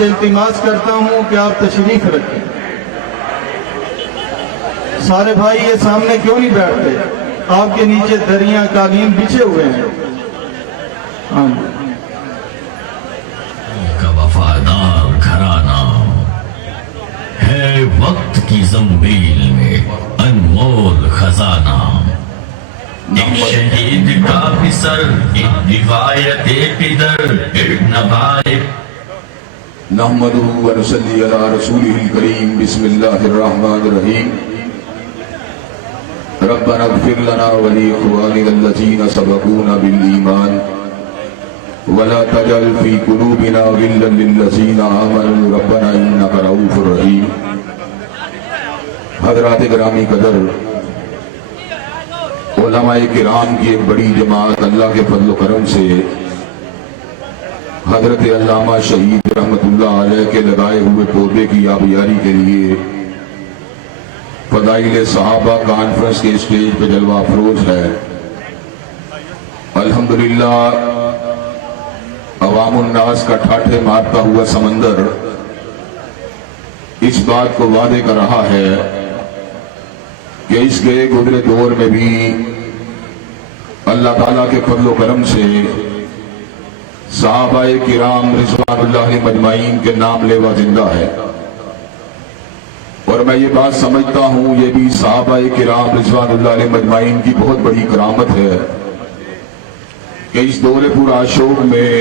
سے التماس کرتا ہوں کہ آپ تشریف رکھیں۔ سارے بھائی یہ سامنے کیوں نہیں بیٹھتے؟ آپ کے نیچے دریاں قالین بچھے ہوئے ہیں۔ کا وفادار گھرانہ ہے وقت کی زنبیل میں انمول خزانہ، ایک شہید کا بھی سر، ایک روایت پدر، ایک نوائب۔ نحمدہ ونصلی علی رسولہ الکریم، بسم اللہ الرحمن الرحیم۔ ربنا اغفر لنا ولإخواننا الذين سبقونا بالإيمان ولا تجعل في قلوبنا غلا للذين آمنوا ربنا إنك رؤوف رحيم۔ حضرات گرامی قدر، علماء کرام کی ایک بڑی جماعت اللہ کے فضل و کرم سے حضرت علامہ شہید رحمت اللہ علیہ کے لگائے ہوئے پودے کی آبیاری کے لیے فضائل صحابہ کانفرنس کے اسٹیج پہ جلوہ افروز ہے۔ الحمدللہ عوام الناس کا ٹھاٹھے مارتا ہوا سمندر اس بات کو وعدے کر رہا ہے کہ اس گئے گزرے دور میں بھی اللہ تعالیٰ کے فضل و کرم سے صحابہ کرام رضوان اللہ علیہ مجمعین کے نام لیوا زندہ ہے، اور میں یہ بات سمجھتا ہوں یہ بھی صحابہ کرام رضوان اللہ علیہ مجمعین کی بہت بڑی کرامت ہے کہ اس دور پورا شوق میں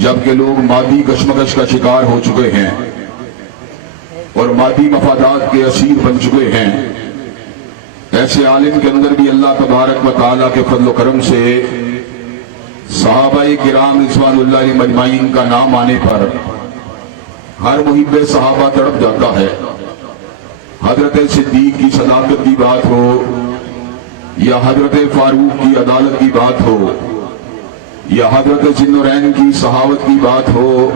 جبکہ لوگ مادی کشمکش کا شکار ہو چکے ہیں اور مادی مفادات کے اسیر بن چکے ہیں، ایسے عالم کے اندر بھی اللہ تبارک و تعالیٰ کے فضل و کرم سے صحابہ کرام رضوان اللہ علیہ مجمعین کا نام آنے پر ہر محب صحابہ تڑپ جاتا ہے۔ حضرت صدیق کی صداقت کی بات ہو یا حضرت فاروق کی عدالت کی بات ہو یا حضرت ذی النورین کی صحاوت کی بات ہو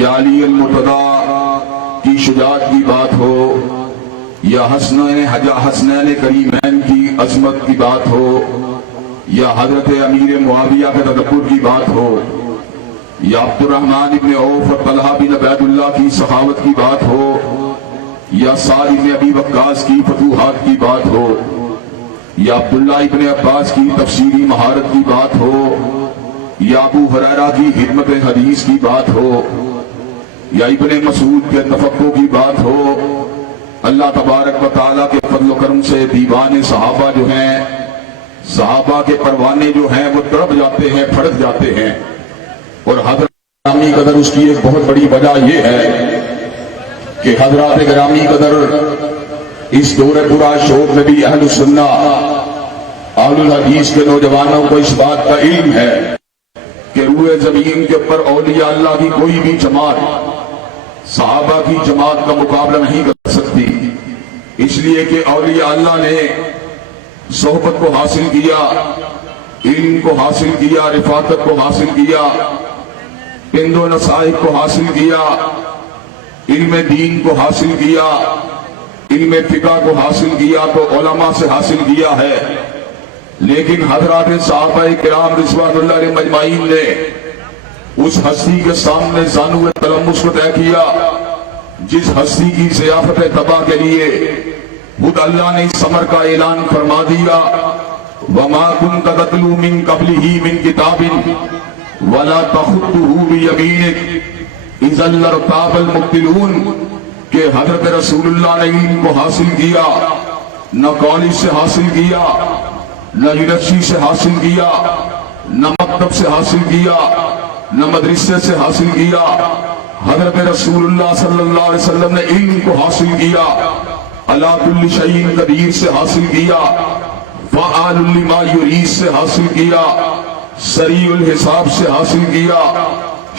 یا علی المرتضیٰ کی شجاعت کی بات ہو یا حسنین کریمین کی عظمت کی بات ہو یا حضرت امیر معاویہ کے تدبر کی بات ہو یا عبد الرحمن ابن عوف اور طلحہ بن عبید اللہ کی سخاوت کی بات ہو یا سعد ابن ابی وقاص کی فتوحات کی بات ہو یا عبداللہ ابن عباس کی تفسیری مہارت کی بات ہو یا ابو ہریرہ کی خدمت حدیث کی بات ہو یا ابن مسعود کے تفقہ کی بات ہو، اللہ تبارک و تعالیٰ کے فضل و کرم سے دیوان صحابہ جو ہیں، صحابہ کے پروانے جو ہیں وہ تڑپ جاتے ہیں، پھڑک جاتے ہیں، اور حضرت گرامی قدر اس کی ایک بہت بڑی وجہ یہ ہے کہ حضرات گرامی قدر اس دور پورا شوق میں بھی اہل سنہ اہل الحدیث کے نوجوانوں کو اس بات کا علم ہے کہ روئے زمین کے اوپر اولیاء اللہ کی کوئی بھی جماعت صحابہ کی جماعت کا مقابلہ نہیں کر سکتی، اس لیے کہ اولیاء اللہ نے صحبت کو حاصل کیا، علم کو حاصل کیا، رفاقت کو حاصل کیا، پند و نصائح کو حاصل کیا، علم دین کو حاصل کیا، علم فقہ کو حاصل کیا تو علماء سے حاصل کیا ہے، لیکن حضرات صحابہ کرام رضوان اللہ علیہ مجمعین نے اس ہستی کے سامنے زانو تلمس کو طے کیا جس ہستی کی ضیافت تباہ کے لیے خود اللہ نے اس ثمر کا اعلان فرما دیا، وَمَا كُنْتَ تَتْلُو مِن قَبْلِهِ مِن كِتَابٍ وَلَا تَخُطُّهُ بِيَمِينِكَ إِذًا لَارْتَابَ الْمُبْطِلُونَ، کہ حضرت رسول اللہ نے علم کو حاصل کیا، نہ کالج سے حاصل کیا، نہ یونیورسٹی سے حاصل کیا، نہ مکتب سے حاصل کیا، نہ مدرسے سے حاصل کیا، حضرت رسول اللہ صلی اللہ علیہ وسلم نے علم کو حاصل کیا، عَلَىٰ كُلِّ شَيْءٍ قدیر سے حاصل کیا، فَعَالٌ لِمَا يُرِيدُ سے حاصل کیا، سریع الحساب سے حاصل کیا،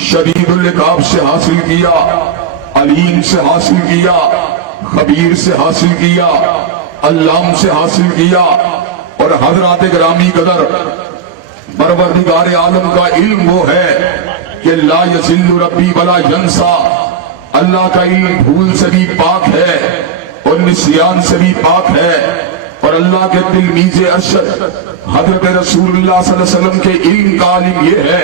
شدید العقاب سے حاصل کیا، علیم سے حاصل کیا، خبیر سے حاصل کیا، علام سے حاصل کیا، اور حضرات گرامی قدر پروردگار عالم کا علم وہ ہے کہ لا یضل ربی ولا ینسا، اللہ کا علم بھول سے بھی پاک ہے اور نسیان سے بھی پاک ہے، اور اللہ کے تلمیذ ارشد حضرت رسول اللہ صلی اللہ علیہ وسلم کے علم کا عالم یہ ہے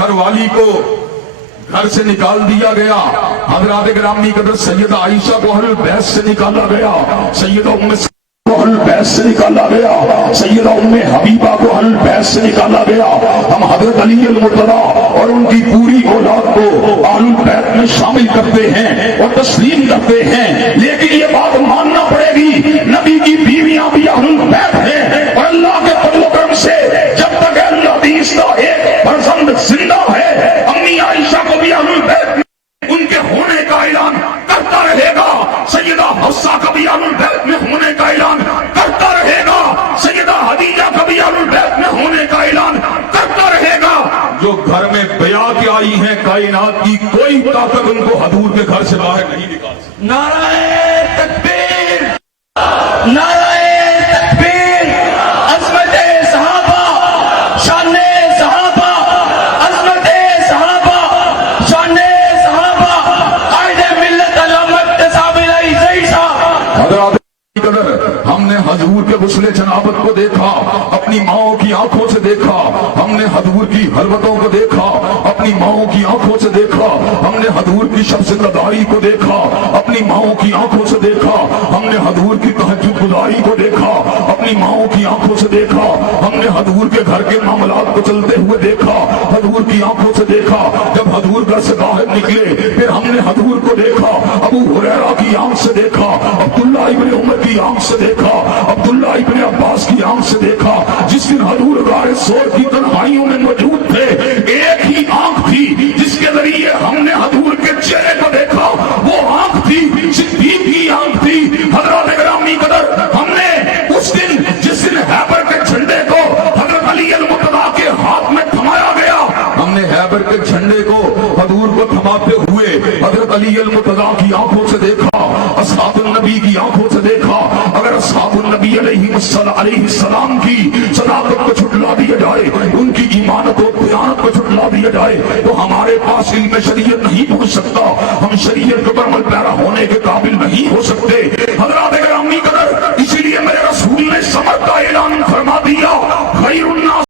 گھر والی کو گھر سے نکال دیا گیا. حضرات گرامی قدر سیدہ عائشہ کو اہل بیت سے نکالا گیا, سیدہ ام کو اہل بیت سے نکالا گیا, سیدہ ام حبیبہ کو اہل بیت سے نکالا گیا. ہم حضرت علی المرتضیٰ اور ان کی پوری اولاد کو اہل بیت میں شامل کرتے ہیں اور تسلیم کرتے ہیں, لیکن یہ بات ماننا پڑے گی نبی کی بیویاں بھی اہل بیت ہیں, اور اللہ کے فضل و کرم سے جب تک اہل حدیث کا ایک فرزند زندہ ہے, امی عائشہ کو بھی اہل بیت میں ان کے ہونے کا اعلان کرتا رہے گا. سیدہ حفصہ کا بھی اہل بیت میں ہونے کا اعلان کرتا رہے گا. سیدہ خدیجہ کا بھی اہل بیت میں ہونے کا اعلان کرتا رہے گا. جو گھر میں بیا کے آئی ہیں, کائنات کی کوئی طاقت ان کو حضور کے گھر سے باہر نہیں نکال سکتی. نعرہ تکبیر, نعرہ تکبیر, عظمت صحابہ, شان صحابہ, عظمت صحابہ, شان صحابہ, قائد ملت علامت تصابیر عیسیٰ. حضرات ہم نے حضور کے غسل جنابت کو دیکھا, اپنی ماؤں کی آنکھوں سے دیکھا. ہم نے حضور کی حلوتوں کو دیکھا, اپنی ماؤں کی آنکھوں سے دیکھا. ہم نے حضور کی شب سے تدائی کو دیکھا, اپنی ماؤں کی آنکھوں سے دیکھا. ہم نے حضور کی تہجد گزاری کو دیکھا, اپنی ماؤں کی آنکھوں سے دیکھا. ہم نے حضور کے گھر کے معاملات کو چلتے ہوئے دیکھا, حضور کی آنکھوں سے دیکھا. جب حضور گھر سے باہر نکلے پھر ہم نے حضور کو دیکھا, ابو ہریرہ کی آنکھ سے دیکھا, عبداللہ ابن عمر کی آنکھ سے دیکھا, عبداللہ ابن عباس کی آنکھ سے دیکھا. جس دن حضور غار سور کی تنہائیوں میں موجود تھے, ایک ہی آنکھ تھی جس کے ذریعے ہم نے حضور کے چہرے کو دیکھا, وہ آنکھ تھی صدیق کی آنکھ تھی. حضرات گرامی قدر, ہم نے اس دن جس دن خیبر کے جھنڈے کو حضرت علی المرتضیٰ کے ہاتھ میں تھمایا گیا, ہم نے خیبر کے جھنڈے کو حضور کو تھماتے ہوئے حضرت علی المرتضیٰ کی آنکھوں سے دیکھا, اصحاب النبی کی آنکھوں سے دیکھا. اگر اصحاب النبی علیہ السلام کی صداقت کو چھٹلا دیا جائے, ان کی ایمانت و دیانت کو چھٹلا دیا جائے, تو ہمارے پاس علم شریعت نہیں پہنچ سکتا, ہم شریعت کے عمل پیرا ہونے کے قابل نہیں ہو سکتے. حضرات گرامی قدر, اسی لیے میرے رسول نے صبر کا اعلان فرما دیا, خیر الناس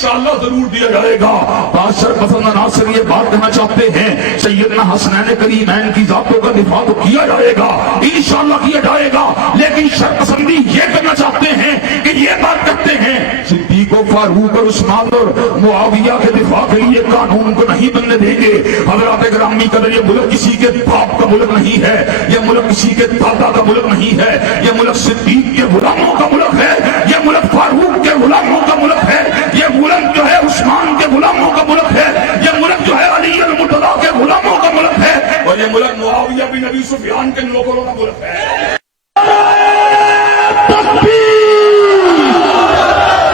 انشاءاللہ ضرور دیا جائے گا۔ بادشاہ پسند ناصر یہ بات کہنا چاہتے ہیں سیدنا حسنین کریمین کی ذاتوں کا دفاع تو کیا جائے گا، انشاءاللہ کیا جائے گا، لیکن شرپسندی یہ کرنا چاہتے ہیں کہ یہ بات کرتے ہیں صدیق و فاروق اور عثمان اور معاویہ کے دفاع کے لیے قانون کو نہیں بننے دیں گے۔ حضرات گرامی قدر، یہ ملک کسی کے باپ کا ملک نہیں ہے، یہ ملک کسی کے دادا کا ملک نہیں ہے، یہ ملک صدیق کے غلاموں کا ملک ہے، یہ ملک فاروق کے غلاموں کا ملک ہے، یہ ملک جو ہے عثمان کے غلاموں کا ملک ہے، یہ ملک جو ہے علی المرتضیٰ کے غلاموں کا ملک ہے، اور یہ ملک معاویہ بن ابی سفیان کے نوکروں کا ملک ہے۔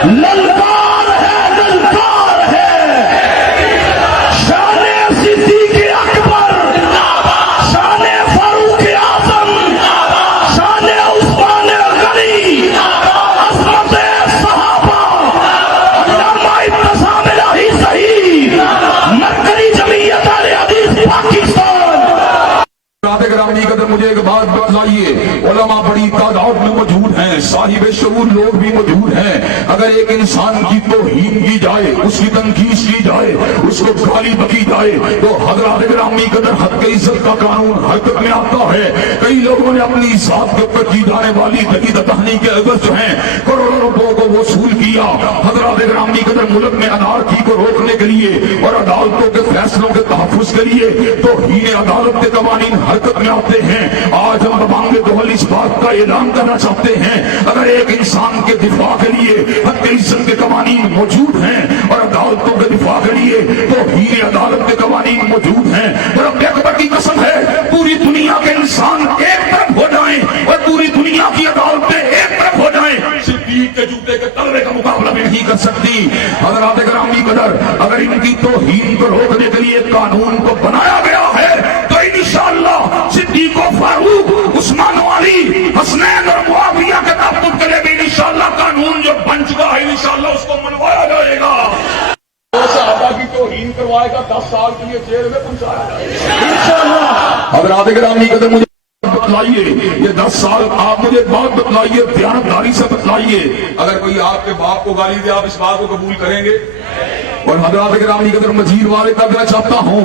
للکار ہے، للکار ہے، شان صدیق اکبر، شان فاروق اعظم، شان عثمان غنی، عظمت صحابہ، علامہ ابتسام الہی صحیح، مرکزی جمعیت اہل حدیث پاکستان۔ گرامی قدر، مجھے ایک بات بتلائیے، علماء بڑی تعداد میں موجود ہیں، صاحب شعور لوگ بھی موجود ہیں، اگر ایک انسان کی توہین کی جائے، اس کی تنقید کی جائے، اس کو گالی بکی جائے، تو حضرات گرامی قدر حد کے عزت کا قانون حرکت میں آتا ہے۔ کئی لوگوں نے اپنی ذات کے اوپر کی جانے والی دقیق تہنی کے عوض جو ہیں کروڑوں روپوں کو وصول کیا۔ حضرات گرامی قدر، ملک میں انارکی کو روکنے کے لیے اور عدالتوں کے فیصلوں کے تحفظ کے لیے توہین عدالت کے قوانین حرکت میں آتے ہیں۔ آج ہم بانگ دہل اس بات کا اعلان کرنا چاہتے ہیں، اگر ایک انسان کے دفاع کے لیے حد عزت کے قوانین موجود ہیں اور عدالتوں کے دفاع کے لیے توہین عدالت کے قوانین موجود ہیں، تو رب اکبر کی قسم ہے پوری دنیا کے انسان ایک طرف ہو جائیں اور پوری دنیا کی عدالتیں ایک طرف ہو جائیں، صدیق کے جوتے کے تلوے کا مقابلہ بھی نہیں کر سکتی۔ حضرات گرامی قدر، اگر ان کی توہین کو روکنے کے لیے قانون کو بنایا گیا ہے تو انشاءاللہ صدیق و فاروق، عثمان و علی، حسنین اور معاویہ کے تحفظ کے لیے بھی انشاءاللہ قانون جو بن چکا ہے انشاءاللہ اس کو منوایا جائے گا۔ صحابہ کی توہین کروائے گا، 10 سال کے لیے جیل میں پہنچایا جائے گا انشاءاللہ۔ حضرات گرامی قدر، مجھے بتلائیے، یہ 10 سال آپ مجھے بات بتلائیے، دیانتداری سے بتلائیے، اگر کوئی آپ کے باپ کو گالی دے آپ اس بات کو قبول کریں گے؟ اور حضرات گرامی قدر، مزید والے کرنا چاہتا ہوں،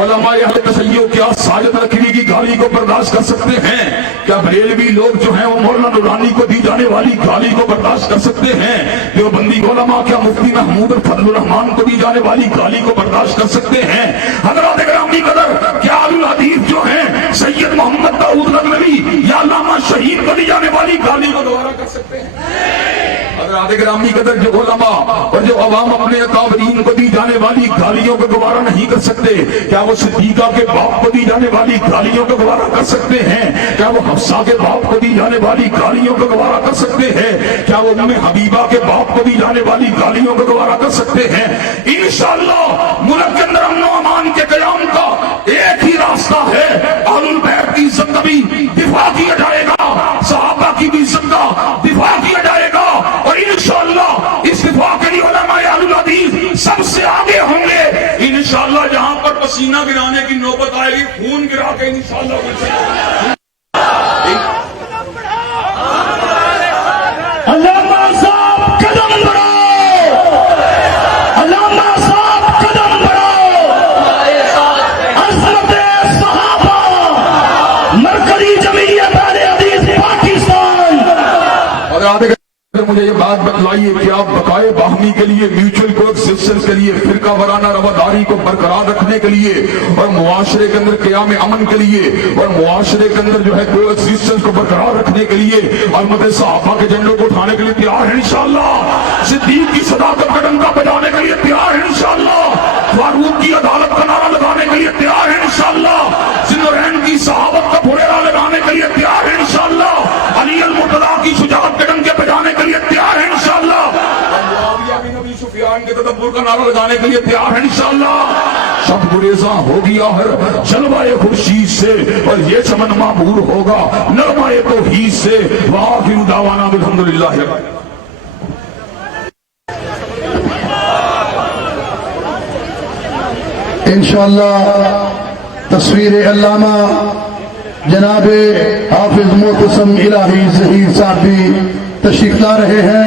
علماء اہل تشیع کیا ساجد نقوی کی گالی کو برداشت کر سکتے ہیں؟ کیا بریلوی لوگ جو ہیں وہ مولانا نورانی کو دی جانے والی گالی کو برداشت کر سکتے ہیں؟ دیوبندی علماء کیا مفتی محمود اور فضل الرحمان کو دی جانے والی گالی کو برداشت کر سکتے ہیں؟ حضرات گرامی قدر، کیا اہل الحدیث جو ہیں سید محمد داؤد غزنوی یا علامہ شہید کو دی جانے والی گالی کو دوبارہ کر سکتے ہیں؟ حضرات گرامی قدر، جو علماء اور جو عوام اپنے اکابرین کو دی جانے والی گالیوں کو گوارا نہیں کر سکتے، کیا وہ صدیقہ کے باپ کو دی جانے والی گالیوں کو گوارا کر سکتے ہیں؟ کیا وہ حفصہ کے باپ کو دی جانے والی گالیوں کو گوارا کر سکتے ہیں؟ کیا وہ ام حبیبہ کے باپ کو دی جانے والی گالیوں کو گوارا کر سکتے ہیں؟ انشاءاللہ ملک کے اندر امن و امان کے قیام کا ایک ہی راستہ ہے، اہل البیت کی عزت کا بھی دفاع کیا جائے گا، صحابہ کی بھی عزت کا دفاع کیا جائے گا، اور انشاءاللہ اس دفاع کے لیے علماء اہل الحدیث سب سے آگے ہوں گے۔ انشاءاللہ جہاں پر پسینہ گرانے کی نوبت آئے گی، خون گرا کے انشاءاللہ علامہ صاحب قدم بڑھاؤ، علامہ صاحب قدم بڑھاؤ، عظمت صحابہ، مرکزی جمعیت اہل حدیث پاکستان۔ مجھے یہ بات بتلائیے کہ آپ بقائے باہمی کے لیے، میوچل کو ایکسسٹنس کے لیے، فرقہ وارانہ رواداری کو برقرار رکھنے کے لیے، اور معاشرے کے اندر قیام امن کے لیے، اور معاشرے کے اندر جو ہے کو ایکسسٹنس کو برقرار رکھنے کے لیے علمت صحابہ کے جھنڈوں کو اٹھانے کے لیے تیار ہے انشاءاللہ، صدیق کی صداقت کا ڈنکا بجانے کے لیے تیار ہے انشاءاللہ، فاروق کی عدالت کا نعرہ لگانے کے لیے تیار ہے انشاءاللہ، ذوالنورین کی صحابت کا پھریرا لگانے کے لیے تیار ہے انشاءاللہ، علی المرتضیٰ کی شجاعت کے ڈنکے بجانے کے لیے تیار ہے انشاءاللہ، معاویہ بن ابی سفیان کے تدبر کا نعرہ لگانے کے لیے تیار ہے انشاءاللہ۔ شب گریزاں ہو گیا ہر جلوہ خورشید سے، اور یہ چمن معمور ہوگا نغمہ توحید سے، وآخر دعوانا الحمدللہ۔ انشاءاللہ تصویر علامہ جناب حافظ معتصم الہی ظہیر صاحب بھی تشریف لا رہے ہیں۔